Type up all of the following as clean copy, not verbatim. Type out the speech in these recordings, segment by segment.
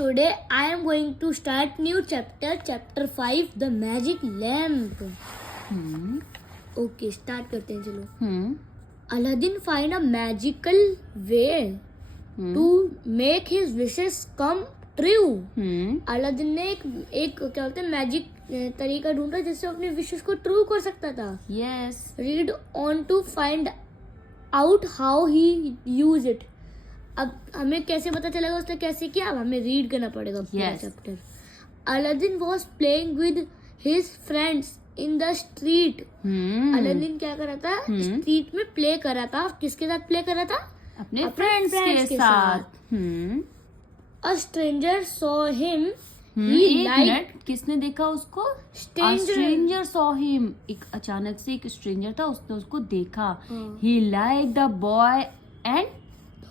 today I am going to start new chapter, chapter 5, the magic lamp. Okay, start करते हैं चलो. Aladdin find a magical way to make his wishes come true. Aladdin ने एक क्या बोलते हैं magic तरीका ढूंढा जिससे अपने विशेष को ट्रू कर सकता था. Yes. Read on to find out how he use it. अब हमें कैसे पता चलेगा उसने कैसे किया, अब हमें रीड करना पड़ेगा पूरा chapter. Aladdin was playing with his friends in the street. Aladdin क्या कर रहा था, स्ट्रीट में प्ले कर रहा था. किसके साथ प्ले कर रहा था? अपने फ्रेंड्स के साथ. A stranger saw him. एक मिनट, किसने देखा उसको? Stranger saw him. एक अचानक से एक स्ट्रेंजर था, उसने उसको देखा. He like the boy and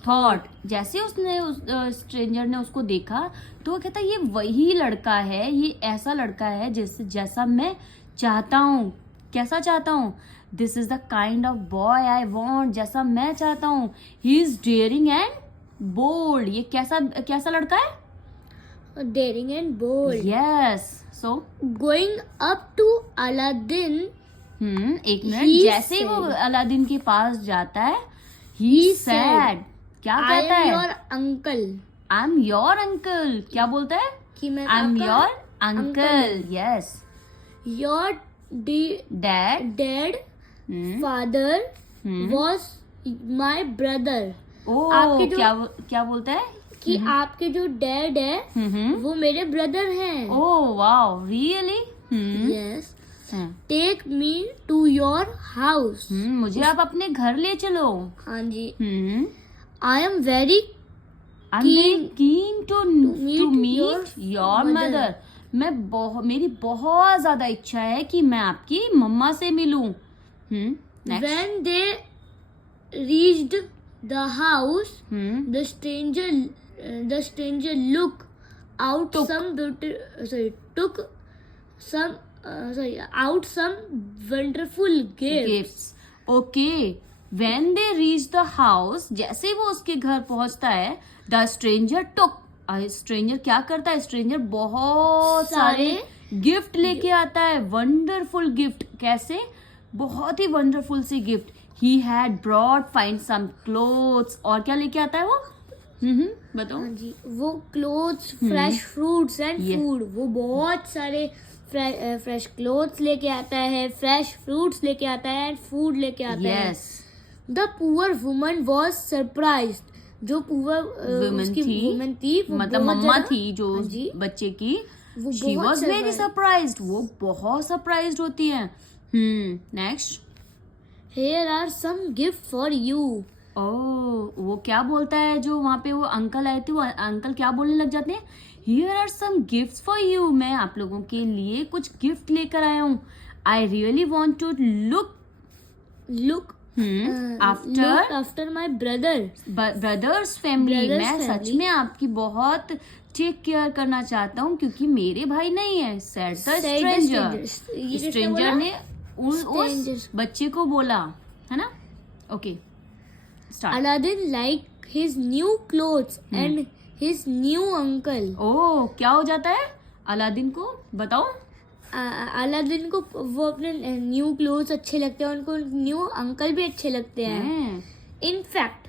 thought. जैसे उसने उस स्ट्रेंजर ने उसको देखा तो वो कहता ये वही लड़का है, ये ऐसा लड़का है जैसा मैं चाहता हूँ. कैसा चाहता हूँ? This is the kind of boy I want. जैसा मैं चाहता हूँ. He is daring and bold. ये कैसा लड़का है? Daring and bold. Yes. So going up to Aladdin. एक मिनट. जैसे ही वो अलादीन के पास जाता है, he said. क्या कहता है? I am your uncle. I'm your uncle. क्या बोलता है? कि मैं I'm your uncle. Yes. Your dad father was my brother. आपके क्या बोलता है? कि आपके जो डैड है वो मेरे ब्रदर हैं. Oh wow, really? Yes. Take me to your house. मुझे आप अपने घर ले चलो. हाँ जी. I am very keen to meet your mother. मेरी बहुत ज्यादा इच्छा है कि मैं आपकी मम्मा से मिलूं. When they reached the house, the stranger looked out some wonderful gifts. Okay. When they reached the house, जैसे वो उसके घर पहुंचता है, the stranger took. स्ट्रेंजर क्या करता है? स्ट्रेंजर बहुत सारे गिफ्ट लेके आता है. Wonderful gift. कैसे? बहुत ही वंडरफुल सी gift. He had brought find some clothes. और क्या लेके आता है वो? बताओ. हाँ जी. वो clothes, fresh fruits and food. वो बहुत सारे फ्रेश क्लोथ्स लेके आता है, फ्रेश फ्रूट्स लेके आता है एंड फूड लेके आता है. The poor woman was surprised. जो पुअर वुमन थी, मतलब मम्मा थी जो बच्चे की, शी वॉज वेरी सरप्राइज्ड. वो बहुत सरप्राइज्ड होती है. Next. Here are some gift for you. वो क्या बोलता है? जो वहाँ पे वो अंकल आए थे, वो अंकल क्या बोलने लग जाते हैं? Here are some gifts for you. मैं आप लोगों के लिए कुछ गिफ्ट लेकर आया हूँ. I really want to look after my brother's family. मैं सच में आपकी बहुत टेक केयर करना चाहता हूँ क्योंकि मेरे भाई नहीं है. said the stranger. स्ट्रेंजर ने उस बच्चे को बोला, है ना? Okay. Aladdin liked his new clothes and his new uncle. क्या हो जाता है अलादीन को? बताओ. अलादीन को वो अपने न्यू क्लोथ्स अच्छे लगते हैं, उनको न्यू अंकल भी अच्छे लगते हैं. In fact.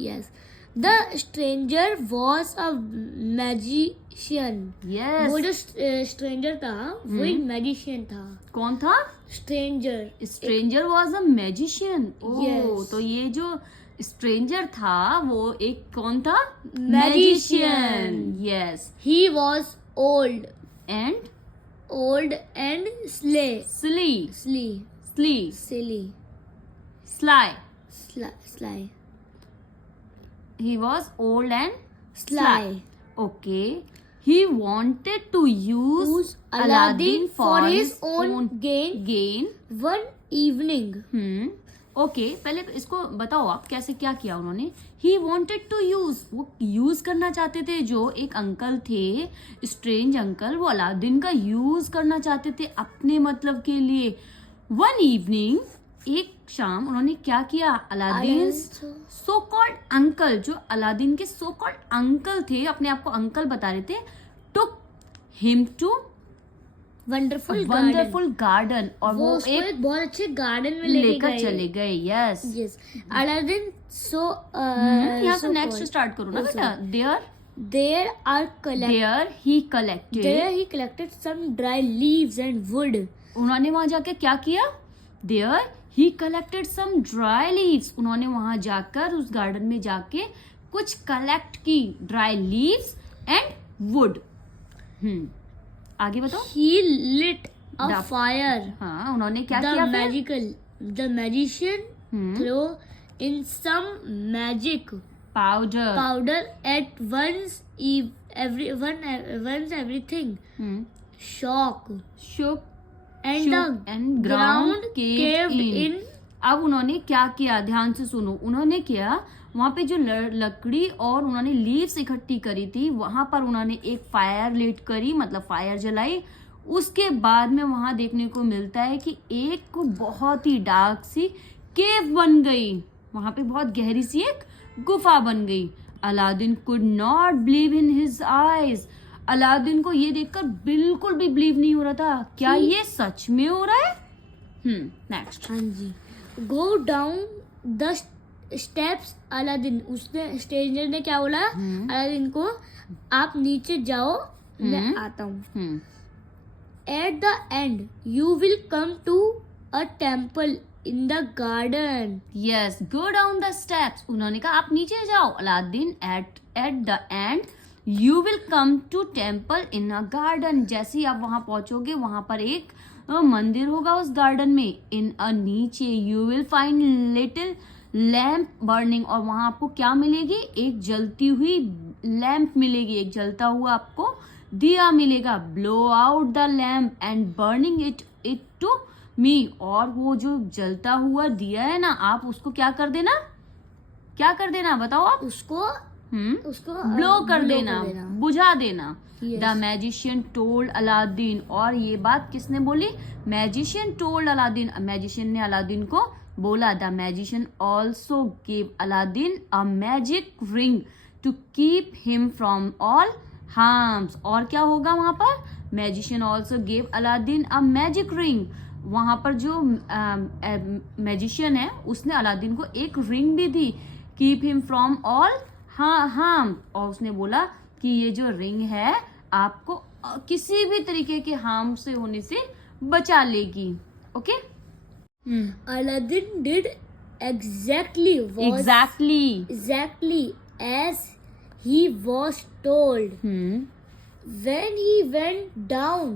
Yes. The stranger was a magician. वो जो स्ट्रेंजर था वो एक मैजिशियन था. कौन था? Stranger was a magician. तो ये जो स्ट्रेंजर था वो एक कौन था? Magician. Yes. He was old and sly. He was old and sly. Okay. He wanted to use Aladdin for his own gain. One evening. Okay. पहले इसको बताओ आप कैसे क्या किया उन्होंने. He wanted to use. वो यूज करना चाहते थे. जो एक अंकल थे, स्ट्रेंज अंकल, वो अलादीन का यूज करना चाहते थे अपने मतलब के लिए. वन इवनिंग, एक शाम उन्होंने क्या किया, अलादीन सो कॉल्ड अंकल, जो अलादीन के सो कॉल्ड अंकल थे, अपने आप को अंकल बता रहे थे, took him to wonderful garden, और वो उसको एक एक बहुत अच्छे गार्डन में लेकर चले गए। यस, यस, अलादीन सो यहाँ से नेक्स्ट स्टार्ट करो ना बेटा। There he collected some dry leaves and wood. उन्होंने वहां जाकर क्या किया, there he collected some dry leaves, उन्होंने वहां जाकर उस गार्डन में जाके कुछ कलेक्ट की ड्राई लीव्स एंड वुड। आगे बताओ। He lit a fire. हाँ, उन्होंने क्या किया फिर? The magician threw in some magic powder at once everything shook and the ground caved in. अब उन्होंने क्या किया, ध्यान से सुनो। उन्होंने किया, वहां पे जो लकड़ी और उन्होंने लीव्स इकट्ठी करी थी, वहां पर उन्होंने एक फायर लिट करी, मतलब फायर जलाई। उसके बाद में वहां देखने को मिलता है कि एक बहुत ही डार्क सी केव बन गई, वहां पे बहुत गहरी सी एक गुफा बन गई। Aladdin could not believe in his eyes, Aladdin को ये देखकर बिल्कुल भी बिलीव नहीं हो रहा था, क्या ये सच में हो रहा है। नेक्स्ट। हाँ जी। Go down the steps, Aladdin, उसने स्ट्रेंजर ने क्या बोला अलादीन को, आप नीचे जाओ, मैं आता हूँ। At the end you will come to a temple in the garden. Yes, go down the steps, उन्होंने कहा आप नीचे जाओ। Aladdin, at the end you will come to temple in a garden, जैसे ही आप वहां पहुंचोगे वहां पर एक मंदिर होगा उस गार्डन में। इन अ नीचे you will find little lamp burning, और वहां आपको क्या मिलेगी, एक जलती हुई लैम्प मिलेगी, एक जलता हुआ आपको दिया मिलेगा। Blow out the lamp and burning it to me, और वो जो जलता हुआ दिया है ना, आप उसको क्या कर देना, बताओ आप उसको ब्लो कर देना, बुझा देना। द मैजिशियन टोल्ड अलादीन, और ये बात किसने बोली, मैजिशियन टोल्ड अलादीन, मैजिशियन ने अलादीन को बोला। The magician also gave Aladdin a magic ring to keep him from all harms, और क्या होगा वहां पर, magician also gave Aladdin a magic ring, वहां पर जो मैजिशियन है उसने अलादीन को एक रिंग भी दी, keep him from all harm, और उसने बोला कि ये जो रिंग है आपको किसी भी तरीके के हार्म से होने से बचा लेगी। Okay. Aladdin did exactly as he was told. When he went down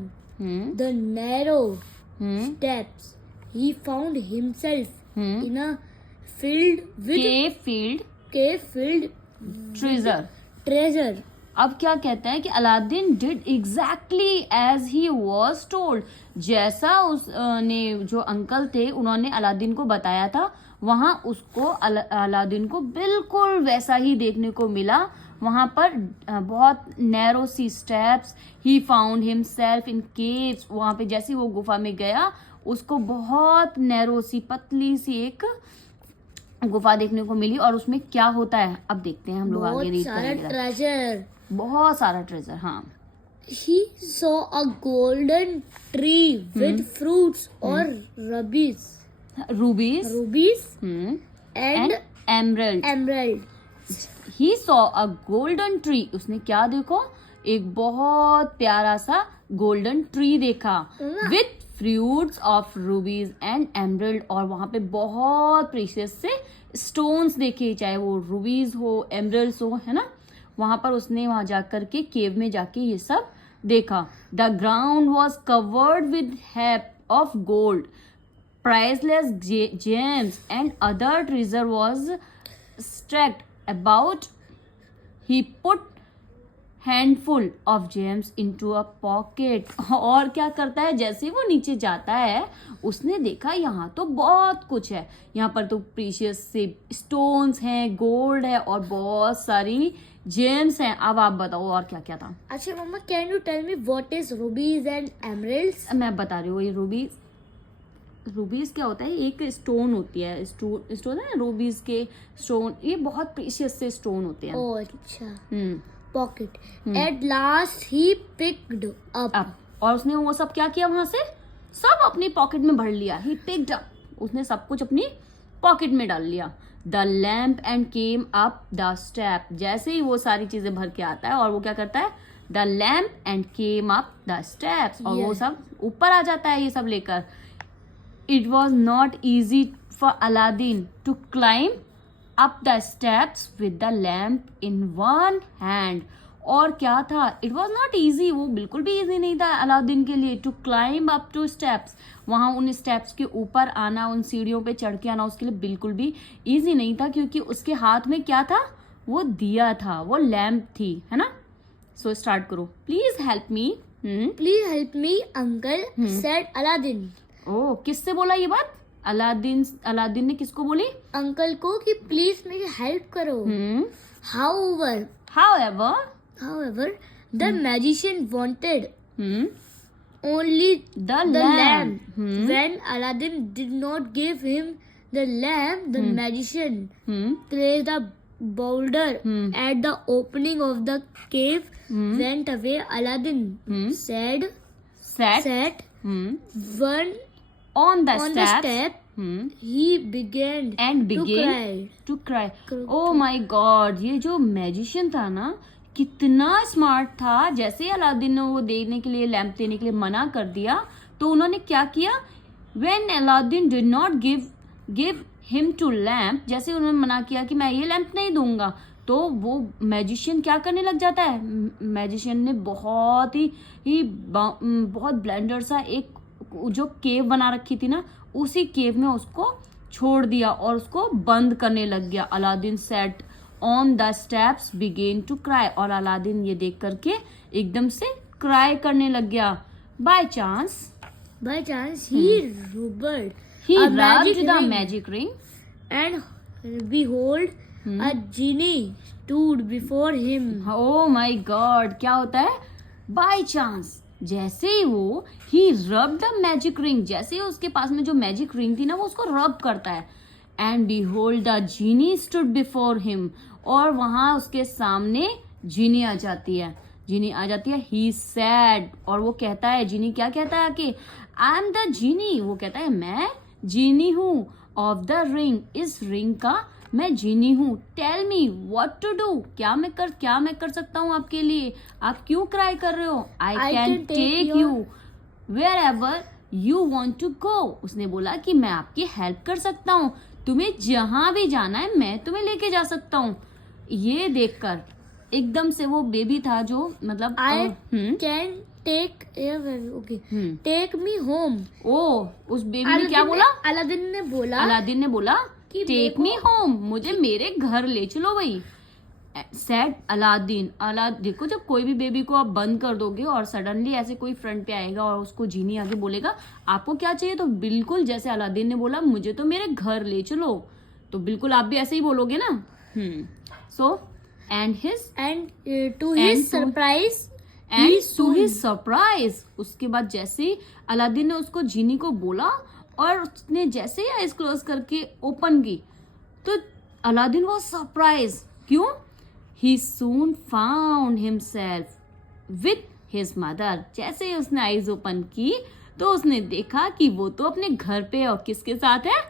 the narrow steps, he found himself in a cave filled treasure. अब क्या कहता है कि Aladdin did exactly as he was told, जैसा उसने जो अंकल थे उन्होंने अलादीन को बताया था, वहां उसको अलादीन को बिल्कुल वैसा ही देखने को मिला। वहां पर बहुत नैरो सी steps, he found himself in caves, वहां पे जैसे वो गुफा में गया उसको बहुत नैरो सी पतली सी एक गुफा देखने को मिली, और उसमें क्या होता है अब देखते हैं हम लोग आगे रीड करेंगे। बहुत सारा ट्रेजर। हाँ। He saw a golden tree with fruits or rubies and emerald. He saw a golden tree. उसने क्या देखो, एक बहुत प्यारा सा गोल्डन ट्री देखा, with fruits of rubies and emerald, और वहां पे बहुत प्रीशियस से स्टोन्स देखे, चाहे वो रूबीज हो, एमरल्ड्स हो, है ना। वहां पर उसने वहां जाकर के केव में जाके ये सब देखा। The ground was covered with heap of gold, priceless gems and other treasure was stacked about. He put handful of gems into a pocket, और क्या करता है, जैसे वो नीचे जाता है उसने देखा यहाँ तो बहुत कुछ है, यहाँ पर तो प्रीशियस से स्टोन्स हैं, गोल्ड है और बहुत सारी जेम्स हैं। अब आप बताओ और क्या क्या था। अच्छा मम्मा, can you tell me what is rubies and emeralds? मैं बता रही हूँ, ये रूबीज रूबीज क्या होता है, एक स्टोन होती है, स्टोन है रूबीज के स्टोन, ये बहुत प्रीशियस से स्टोन होते हैं। ओह अच्छा। हम्म pocket. At last he picked up. अब और उसने वो सब क्या किया, वहां से सब अपनी पॉकेट में भर लिया। ही पिक्ड अप, उसने सब कुछ अपनी पॉकेट में डाल लिया। The lamp and came up the step, जैसे ही वो सारी चीजें भर के आता है और वो क्या करता है, the lamp and came up the steps, और वो Yes. सब ऊपर आ जाता है ये सब लेकर। It was not easy for Aladdin to climb up the steps with the lamp in one hand. और क्या था, इट वॉज नॉट ईजी, वो बिल्कुल भी ईजी नहीं था अलादीन के लिए, to climb up to steps, वहां उन स्टेप्स के ऊपर आना, उन सीढ़ियों पे चढ़ के आना उसके लिए बिल्कुल भी ईजी नहीं था, क्योंकि उसके हाथ में क्या था, वो दिया था, वो लैम्प थी, है ना। सो स्टार्ट करो, please help me. Please help me uncle, said Aladdin. ओ, किससे बोला ये बात, अलादीन ने किसको बोली, अंकल को कि प्लीज मेरी हेल्प करो। However However, the magician wanted only the the lamp. lamp. When Aladdin did not give him the lamp, the magician placed a boulder at the opening of the cave, went away. Aladdin sat sat one on the on the steps. step. He began to cry. Oh my God, ये जो magician था ना, कितना smart था। जैसे Aladdin ने वो देने के लिए, लैंप देने के लिए मना कर दिया, तो उन्होंने क्या किया, When Aladdin did not give him to lamp, जैसे उन्होंने मना किया कि मैं ये लैंप नहीं दूंगा, तो वो मैजिशियन क्या करने लग जाता है, मैजिशियन ने बहुत ब्लेंडर सा एक जो केव बना रखी थी ना, उसी केव में उसको छोड़ दिया और उसको बंद करने लग गया। Aladdin sat on the steps began to cry, और अलादीन ये देख करके एकदम से क्राई करने लग गया। By chance he rubbed he a rubbed the ring, magic ring and behold, a genie stood before him. Oh my God, क्या होता है, बाय चांस, जैसे ही वो ही रब द मैजिक रिंग, जैसे ही उसके पास में जो मैजिक रिंग थी ना, वो उसको रब करता है। And behold the genie stood before him, और वहां उसके सामने जीनी आ जाती है, ही सैड, और वो कहता है, जीनी क्या कहता है कि आई एम द जीनी, वो कहता है मैं जीनी हूँ, ऑफ द रिंग, इस रिंग का मैं जीनी हूँ। Tell me what to do, क्या मैं कर सकता हूँ आपके लिए, आप क्यों क्राई कर रहे हो। I can take you wherever you want to go, उसने बोला कि मैं आपकी हेल्प कर सकता हूँ, तुम्हें जहां भी जाना है मैं तुम्हें लेके जा सकता हूँ। ये देखकर एकदम से वो बेबी था जो मतलब I can take take me home. ओ, उस बेबी ने क्या बोला, अलादीन ने बोला कि टेक मी होम, मुझे मेरे घर ले चलो भाई। सेड अलादीन, देखो जब कोई भी बेबी को आप बंद कर दोगे और सडनली ऐसे कोई फ्रंट पे आएगा और उसको जीनी आगे बोलेगा आपको क्या चाहिए, तो बिल्कुल जैसे अलादीन ने बोला मुझे तो मेरे घर ले चलो, तो बिल्कुल आप भी ऐसे ही बोलोगे ना। सो to his सरप्राइज, उसके बाद जैसे ही अलादीन ने उसको जीनी को बोला और उसने जैसे ही आइज क्लोज करके ओपन की, तो अलादीन वो सरप्राइज, क्यों, he soon found himself with his mother, जैसे ही उसने आइज ओपन की तो उसने देखा कि वो तो अपने घर पे और किसके साथ है,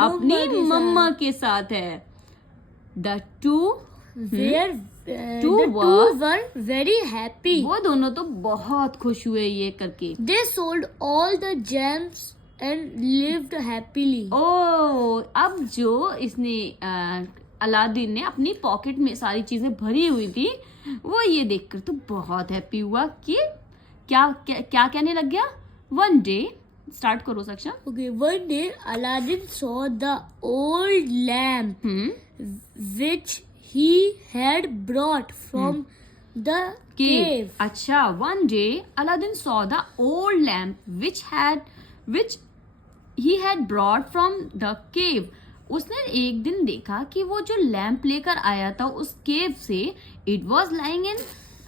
अपनी मम्मा के साथ है। The two were very happy. वो दोनों तो बहुत खुश हुए ये करके। They sold all the gems and lived happily. ओ, अब जो इसने अलादीन ने अपनी पॉकेट में सारी चीजें भरी हुई थी, वो ये देखकर तो बहुत हैप्पी हुआ कि क्या कहने लग गया। वन डे, स्टार्ट करो section. Okay, one day Aladdin saw the old lamp which he had brought from the cave. अच्छा, one day Aladdin saw the old lamp which he had brought from the cave. उसने एक दिन देखा कि वो जो lamp लेकर आया था उस केव से, it was lying in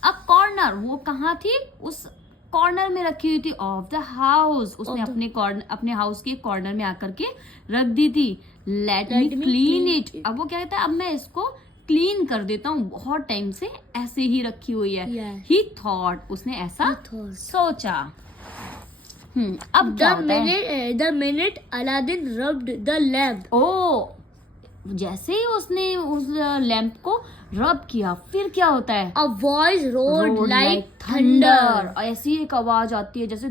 a corner, वो कहाँ थी, उस कॉर्नर में रखी हुई थी ऑफ द हाउस, उसने अपने हाउस के कॉर्नर में आकर के रख दी थी। लेट मी क्लीन इट, अब वो क्या कहता है, अब मैं इसको क्लीन कर देता हूँ, बहुत टाइम से ऐसे ही रखी हुई है। ही थॉट, उसने ऐसा सोचा। अब क्या होता है, the minute Aladdin rubbed the lamp, ओ जैसे ही उसने उस लैंप को रब किया, फिर क्या होता है, a voice road like thunder, thunder, ऐसी एक आवाज आती है जैसे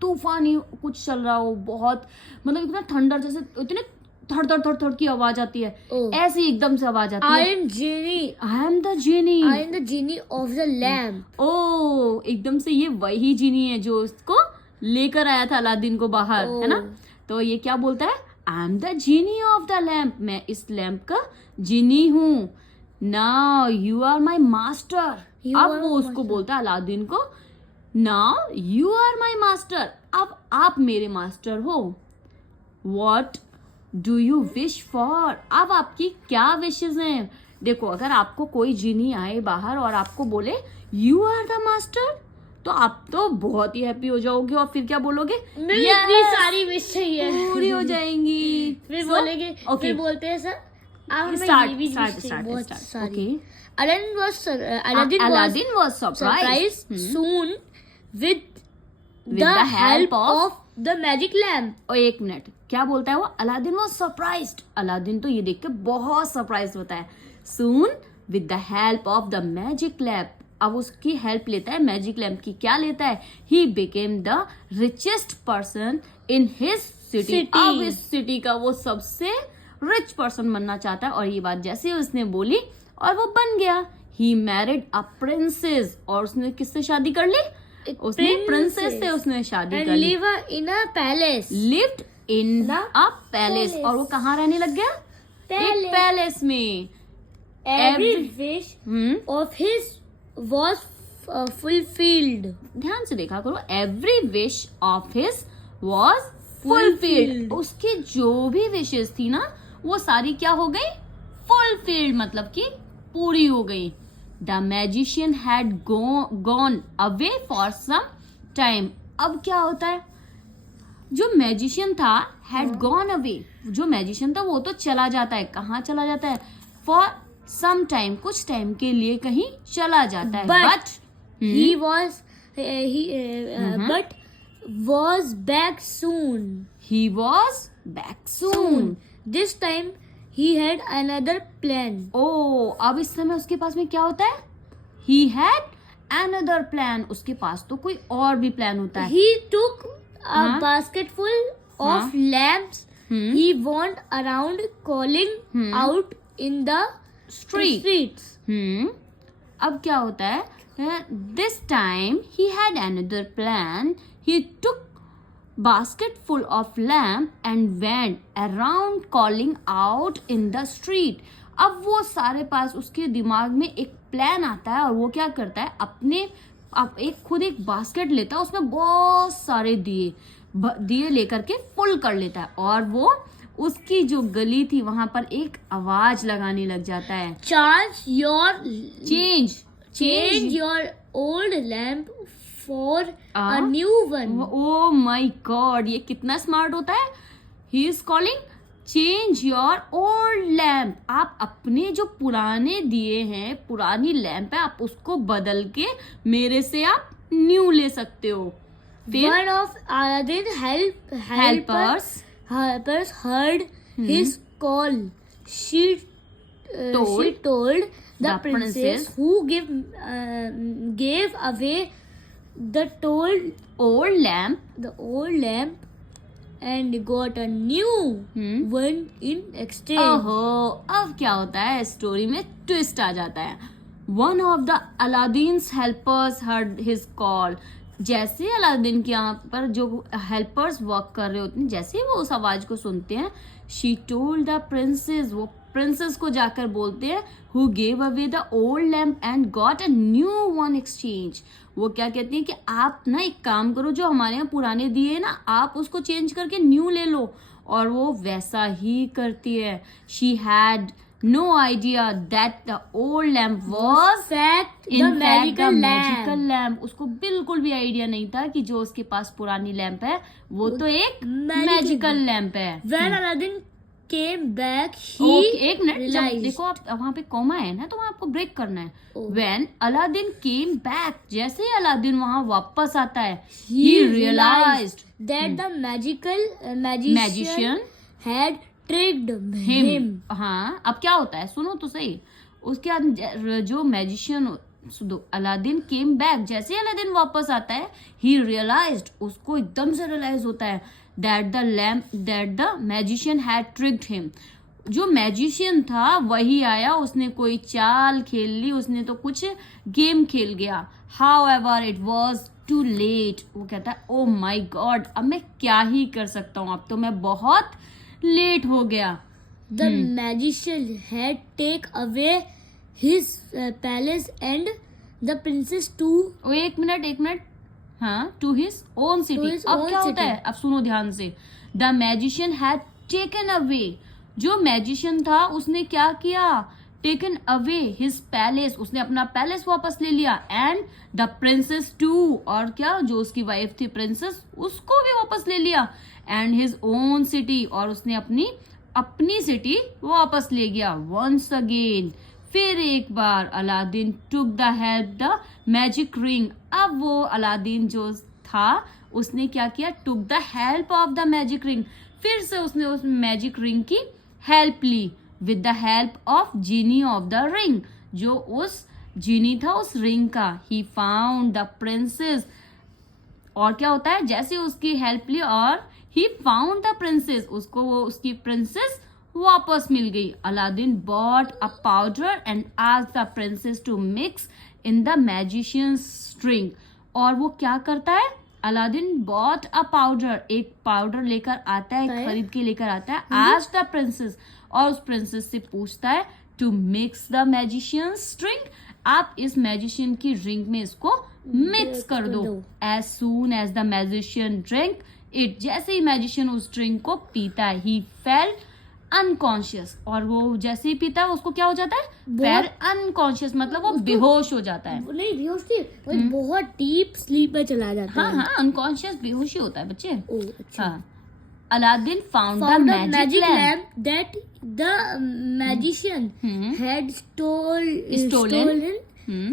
तूफान ही कुछ चल रहा हो, बहुत मतलब इतना थंडर, जैसे इतने थड़ थड़ थड़ थड़ की आवाज आती है, ऐसी एकदम से आवाज आती है। I am the genie, I am the genie of the lamp. ओ एकदम से ये वही जीनी है जो उसको लेकर आया था अलादीन को बाहर, है ना। तो ये क्या बोलता है, I am the genie of the lamp, मैं इस लैम्प का जीनी हूँ। Now you are my master, अब वो उसको बोलता है अलादीन को, now you are my master, अब आप मेरे मास्टर हो। What do you wish for, अब आपकी क्या विशेष हैं। देखो अगर आपको कोई जीनी आए बाहर और आपको बोले यू आर द मास्टर, तो आप तो बहुत ही हैप्पी हो जाओगे और फिर क्या बोलोगे, इतनी सारी विश चाहिए, पूरी हो जाएंगी। फिर बोलेंगे, फिर बोलते हैं sir Aladdin was surprised soon with the help of the magic lamp. और एक मिनट, क्या बोलता है वो, अलादीन was surprised, अलादीन तो ये देख के बहुत सरप्राइज होता है। soon with the help of the magic lamp, अब उसकी हेल्प लेता है मैजिक लैम्प की। क्या लेता है, he became the richest person in his city, अब इस सिटी का वो सबसे रिच पर्सन बनना चाहता है। और ये बात जैसे उसने बोली और वो बन गया। ही मैरिड अ प्रिंसेस, और उसने किससे शादी कर ली, उसने प्रिंसेस से उसने शादी कर ली। लिव्ड इन अ पैलेस, और वो कहाँ रहने लग गया, एक पैलेस में। Every wish of his was fulfilled, ध्यान से देखा करो, every wish of his was fulfilled, उसकी जो भी विशेष थी ना वो सारी क्या हो गई, फुलफिल्ड, मतलब कि पूरी हो गई। The magician had gone away for some time, अब क्या होता है, जो मैजिशियन था हैड गॉन अवे, जो मैजिशियन था वो तो चला जाता है, कहाँ चला जाता है, फॉर सम टाइम, कुछ टाइम के लिए कहीं चला जाता है। But he was back soon. He was back soon. This time he had another plan. Oh, अब इस समय उसके पास में क्या होता है, he had another plan, उसके पास तो कोई और भी प्लान होता है। He took a basket full of lamps. He went around calling out in the streets. अब क्या होता है, this time he had another plan. He took basket full of lamp and went around calling out in the street. अब वो सारे पास उसके दिमाग में एक प्लान आता है और वो क्या करता है, खुद एक बास्केट लेता है, उसमें बहुत सारे दिए लेकर के फुल कर लेता है, और वो उसकी जो गली थी वहां पर एक आवाज लगाने लग जाता है, change your old lamp for a new one. Oh my God, ये कितना स्मार्ट होता है। He is calling change your old lamp, आप अपने जो पुराने दिए हैं, पुरानी लैंप है, आप उसको बदल के मेरे से आप न्यू ले सकते हो। फिर one of Aladdin helpers heard his call. She told the princess who gave away the old lamp and got a new one in exchange. ओहो, अब क्या होता है, स्टोरी में ट्विस्ट आ जाता है। One of the Aladdin's helpers heard his call. जैसे Aladdin के यहाँ पर जो हेल्पर्स वर्क कर रहे होते हैं, जैसे वो उस आवाज को सुनते हैं, शी टोल्ड द प्रिंसेस, वो प्रिंसेस को जाकर बोलते हैं, who gave away the old lamp and got a new one exchange. वो क्या कहती हैं कि आप ना एक काम करो, जो हमारे यहाँ पुराने दिए ना, आप उसको चेंज करके न्यू ले लो, और वो वैसा ही करती है। She had no idea that the old lamp was fact the in fact magical the lamp. magical lamp. उसको बिल्कुल भी आइडिया नहीं था कि जो उसके पास पुरानी लैंप है वो तो एक मैजिकल लैंप है. When Aladdin came back, okay, he एक मिनट. जब realized. देखो आप वहां पे कॉमा है ना, तो वहां आपको ब्रेक करना है. Oh. When Aladdin came back, जैसे ही अलादीन वहां वापस आता है, He he realized that the magician had tricked him. हाँ, अब क्या होता है सुनो तो सही. उसके बाद जो मैजिशियन अलादीन केम बैक, जैसे ही अलादीन वापस आता है, ही रियलाइज्ड, उसको एकदम से रियलाइज होता है that the magician had tricked him. जो मैजिशियन था वही आया, उसने कोई चाल खेल ली, उसने तो कुछ गेम खेल गया. However it was too late. वो कहता है ओ माय गॉड, अब मैं क्या ही कर सकता हूँ, अब तो मैं बहुत लेट हो गया. The magician had take away his palace and the princess to ओ एक मिनट. हाँ, to his own city. his अब own क्या होता city. है, अब सुनो ध्यान से. The magician had taken away. जो मैजिशियन था उसने क्या किया, टेकन अवे हिज पैलेस, उसने अपना पैलेस वापस ले लिया. एंड द प्रिंसेस टू, और क्या, जो उसकी वाइफ थी प्रिंसेस, उसको भी वापस ले लिया. एंड हिज ओन सिटी, और उसने अपनी सिटी वापस ले गया. वंस अगेन, फिर एक बार Aladdin took the help the magic ring. अब वो अलादीन जो था उसने क्या किया, took the help of the magic ring. फिर से उसने उस मैजिक रिंग की हेल्प ली. With the help of genie of the ring, जो उस जीनी था उस रिंग का. ही फाउंड द प्रिंसेस, और क्या होता है, जैसे उसकी हेल्प ली और ही फाउंड द प्रिंसेस, उसको वो उसकी प्रिंसेस वापस मिल गई. Aladdin bought a powder and asked the princess to mix in the magician's drink. और वो क्या करता है, अलादीन बॉट अ पाउडर, एक पाउडर लेकर आता है, खरीद के लेकर आता है. आस्क्ड द प्रिंसेस, और उस प्रिंसेस से पूछता है to mix the magician's drink, आप इस मैजिशियन की ड्रिंक में इसको मिक्स कर दो. As soon as the magician drink it, जैसे ही मैजिशियन उस ड्रिंक को पीता है, ही फेल्ट अनकॉन्शियस, और वो जैसे ही पीता है उसको क्या हो जाता है, फेल अनकॉन्शियस, मतलब वो बेहोश हो जाता है. वो नहीं बेहोश थी, वो बहुत डीप स्लीप में चला जाता हाँ है. हाँ, अनकॉन्शियस बेहोशी होता है बच्चे. ओ अच्छा. हाँ. Aladdin found the Found a magic magic lamp. lamp that the magician had stolen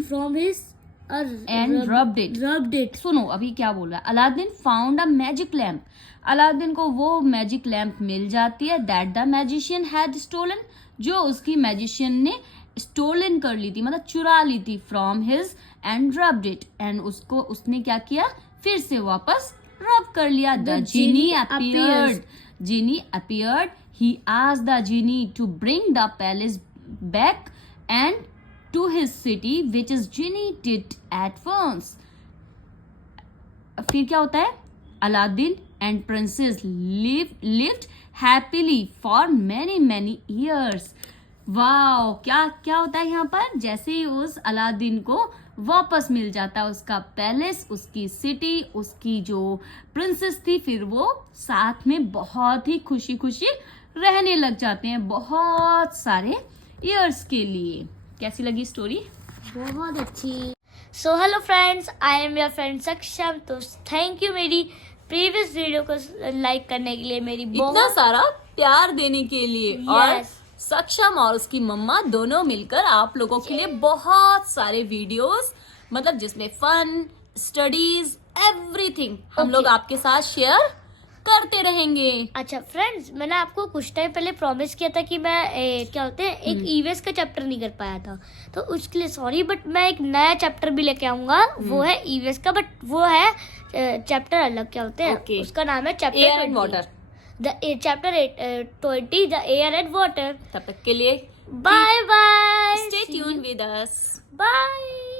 from his And rubbed it. Rubbed it. सुनो अभी क्या बोल रहा है. Aladdin found a magic lamp. Aladdin को वो मैजिक लैम्प मिल जाती है that the magician had stolen, जो उसकी मैजिशियन ने स्टोलन कर ली थी, मतलब चुरा ली थी. From his and rubbed it, and उसको उसने क्या किया, फिर से वापस रब कर लिया. The genie appeared. Genie appeared. He asked the genie to bring the palace back and to his city, which is Genie did at once. फिर क्या होता है, Aladdin and princess lived happily for many years. Wow, क्या होता है यहाँ पर, जैसे ही उस अलादीन को वापस मिल जाता है उसका पैलेस, उसकी सिटी, उसकी जो प्रिंसेस थी, फिर वो साथ में बहुत ही खुशी रहने लग जाते हैं बहुत सारे ईयर्स के लिए. कैसी लगी स्टोरी, बहुत अच्छी. So hello friends, I am your friend सक्षम. तो थैंक यू मेरी प्रीवियस वीडियो को लाइक करने के लिए, मेरी इतना सारा प्यार देने के लिए. Yes. और सक्षम और उसकी मम्मा दोनों मिलकर आप लोगों के लिए बहुत सारे वीडियोस, मतलब जिसमें फन, स्टडीज, एवरीथिंग हम लोग आपके साथ शेयर करते रहेंगे. अच्छा फ्रेंड्स, मैंने आपको कुछ टाइम पहले प्रॉमिस किया था कि मैं क्या होते हैं एक ईवीएस का चैप्टर नहीं कर पाया था, तो उसके लिए सॉरी, बट मैं एक नया चैप्टर भी लेके आऊंगा. वो है ईवीएस का, बट वो है चैप्टर अलग. क्या होते हैं Okay. उसका नाम है chapter air and water. Chapter 20 the air and water. तब तक के लिए bye bye. Stay tune with us. Bye.